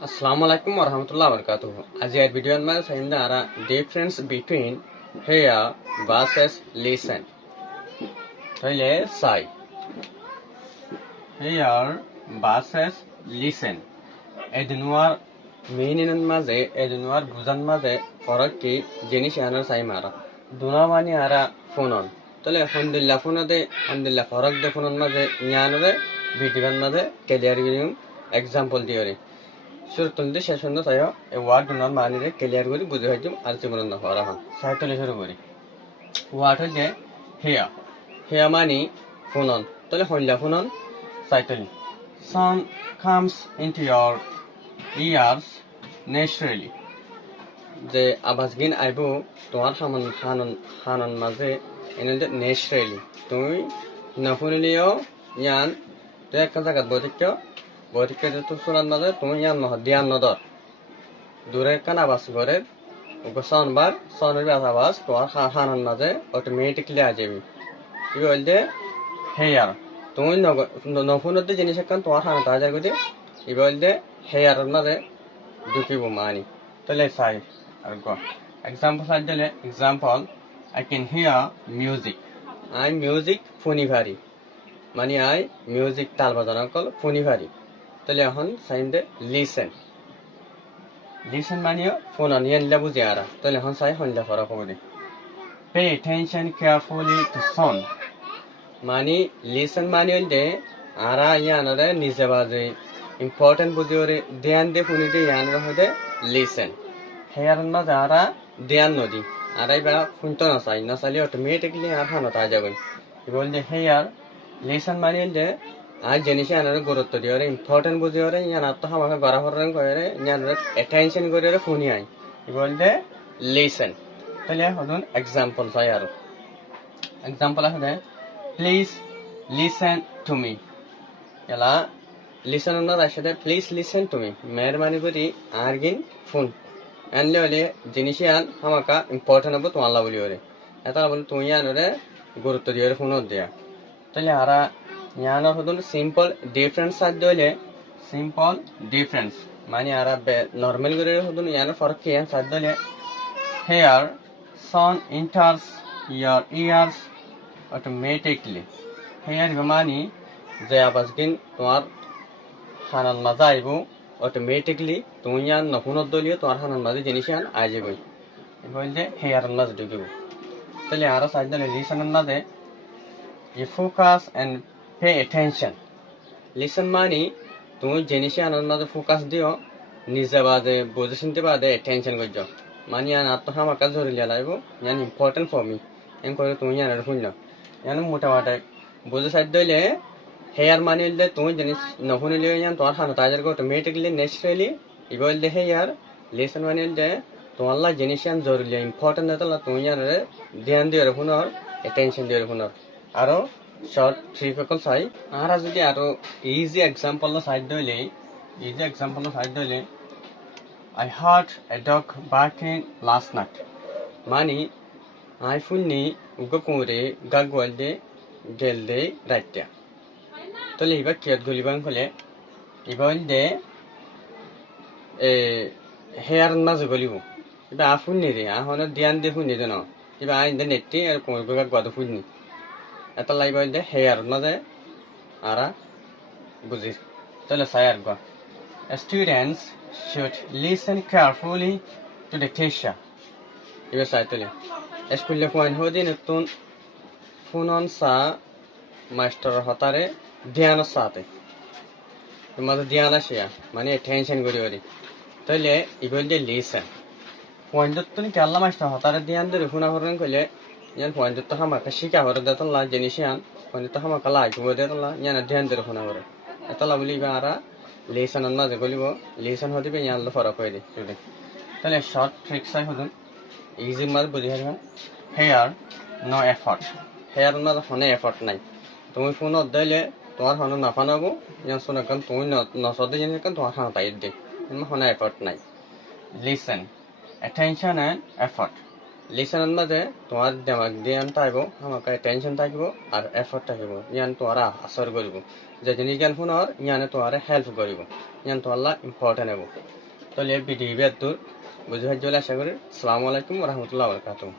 Assalamu alaikum warahmatullahi wabarakatuh. As I video में saying the difference between hear versus listen. पहले say hear versus listen. एदनुआर meaning माजे एदनुआर बुझन माजे फरक की जिनिस यानर say मारा. दुना मानी आरा फोनन. तले हमदिल्ला फरक दे फोनन माजे यानरे भिडियोन माजे क्लियर गिरिम example दियोरे. শুরুতে শেষ পর্যন্ত চাই এই ওয়ার্ড গুণন মানিরে ক্লিয়ার করে বুঝে হইম আর জীবন না হরা হন সাইটলে শুরু করি ওয়ার্ড হচ্ছে হিয়া হিয়া মানি ফোনন তাহলে হইলা phonon সাইটলি sound comes into your ears naturally যে আওয়াজ গিন আইবো তোমার হানন মাঝে এনে ন্যাচারালি তুমি না শুনলিও ইয়ান তো একটা জায়গা বৈঠিক তো শোনার মাঝে তুমি ইয়ান ধ্যান নদর দূরে কান আওয়াজ করে সাউন্ডের আওয়াজ তোমার হানন মাঝে অটোমেটিকলি আ যাবে কি বলতে হেয়ার তুমি নফুনতে জিনিস কান তোমার হান তাজার গতি কি বলতে হেয়ারের মাঝে ঢুকিব মানি তাহলে সাই আর গো এক্সাম্পল সাই দিলে example I can here music I music শুনি ভারি মানে আই মিউজিক তাল বাজানো কল শুনি ভারি তাহলে এখন সাইন দে লিসেন মানিও ফোন আনিয়ে বুঝে আরা তাহলে এখন সাই হইলা ফরা কবি pay attention carefully to sound মানে লিসেন মানি হইলে আরা ইয়ানরে নিজে বাজে ইম্পর্টেন্ট বুঝিওরে ধ্যান দে শুনি দে ইয়ানরে হইতে লিসেন হেয়ারন মা যারা ধ্যান নদি আরাই বা শুনতো না চাইলে অটোমেটিকলি আর হানো তা যাবে কি বলতে হেয়ার লিসেন মানি হইলে আর জিনিস আনারে গুরুত্ব দিওরে ইম্পর্টেন্ট বুঝিওরে ইয়ান তো আমাকে বরাবর করে ইয়ানরে অ্যাটেনশন করে শুনি আই কি বলতে লিসেন তাহলে হদুন এক্সাম্পল চাই আর এক্সাম্পল আছে প্লিজ লিসেন টু মি এলা লিসেন না রাশাতে প্লিজ লিসেন টু মি মেহরবানি করে আরগিন ফোন আনলে হলে জিনিস আন আমাকে ইম্পর্টেন্ট হবো তোমার লা বলিওরে এটা বলে তুমি আনরে গুরুত্ব দিওরে ফোন দেয়া তাহলে আরা ইয়ানোর হদুন সিম্পল ডিফারেন্স সাধ্য হলে সিম্পল ডিফারেন্স মানে আরা নর্মাল করে হদুন ইয়ানোর ফরক কি সাধ্য হলে hear sound enters ear ears automatically hear মানে যে আওয়াজ গিন তোমার হানান মাঝে আইব অটোমেটিকলি তুমি ইয়ান নফুনত দলিয়ে তোমার হানান মাঝে জিনিস আন আই যাবই বলতে হেয়ার মাঝে ঢুকিব তাহলে আরো সাধ্য হলে লিসনের মাঝে you focus and pay attention listen মানে তুমি জিনিস আনার মাঝে ফোকাস দিও নিজে বাদে বুঝে শুনতে বাদে attention করছো মানে আন আত্ম হামাকা জরুরি লাইব ইয়ান ইম্পর্টেন্ট ফর মি এম করে তুমি আনার শুনল ইয়ান মোটামুটি বুঝে সাধ্য হইলে হেয়ার মানে হইলে তুমি জিনিস নশুনিলে ইয়ান তোমার হানো তাজার অটোমেটিকলি ন্যাচারালি ইগল দে হেয়ার লিসন মানে হইলে তোমার লা জিনিস আন জরুরি ইম্পর্টেন্ট হতলা তুমি আনারে ধ্যান দিও শুনর attention দিও শুনর আরো শর্ট ট্রিপিক্যাল চাই আর যদি আরো ইজি এক্সাম্পল সাইড হইলে I hard a dog barking last night মানে আই ফুলনি উগ কুঁড়ে গাগুয়াল দে গেল দে রাইত্যা তাহলে এবার কিয়ত গলিবাং হলে এবার দে হেয়ার মাঝে গলিব এবার ফুলনি রে আহন ধ্যান দে ফুলনি দেন এবার আইন দে নেটটি আর কুঁড় গাগুয়া ফুলনি এটা লাইব দে হেয়ার মাঝে আরা বুঝি তাহলে সায়ার গো students should listen carefully to the teacher এবার সাইতলে স্কুলে পয়েন্ট হদি নতুন ফোনন সা মাস্টার হতারে ধ্যান সাথে তোমাদের ধ্যান আসিয়া মানে টেনশন করি তাহলে ইগল দে লিসেন পয়েন্ট তুমি কেলা মাস্টার হতারে ধ্যান ধরে ফোনা হরন কইলে ইয়ান পয়েন্ট তো হামাকা শিকা হরে দেতলা জিনিসিয়ান পয়েন্ট তো হামাকা লাইব দেতলা ইয়ান ধ্যান ধরে ফোনা হরে এতলা বলি আরা লিসন আন মাঝে গলিব লিসন হদিবে ইয়ান লো ফরক হইরে স্টুডেন্ট তাহলে শর্ট ট্রিক চাই হদুন ইজি মাঝে বুঝি হারিবেন হেয়ার নো এফর্ট হেয়ার মাঝে ফোনে এফর্ট নাই তুমি ফোন দিলে তোমার ফোন নাফানাবো ইয়ান শোনা কারণ তুমি নসদে জিনিস কারণ তোমার হাত আইত দে ফোনে এফর্ট নাই লিসেন অ্যাটেনশন এন্ড এফর্ট লিসনের মাঝে তোমার দিমাগ ধ্যান থাকব আমাকে টেনশন থাকব আর এফর্ট থাকব ইয়ান তোমারা আসর করব যে জিনিস জ্ঞান শুনর ইয়ানে তোমার হেল্প করব ইয়ান তোমার ইম্পর্টেন্ট হব তাহলে ভিডিও বের দূর বুঝে হয়ে আশা করি। আসসালামু আলাইকুম ওয়া রাহমাতুল্লাহি ওয়া বারাকাতুহু।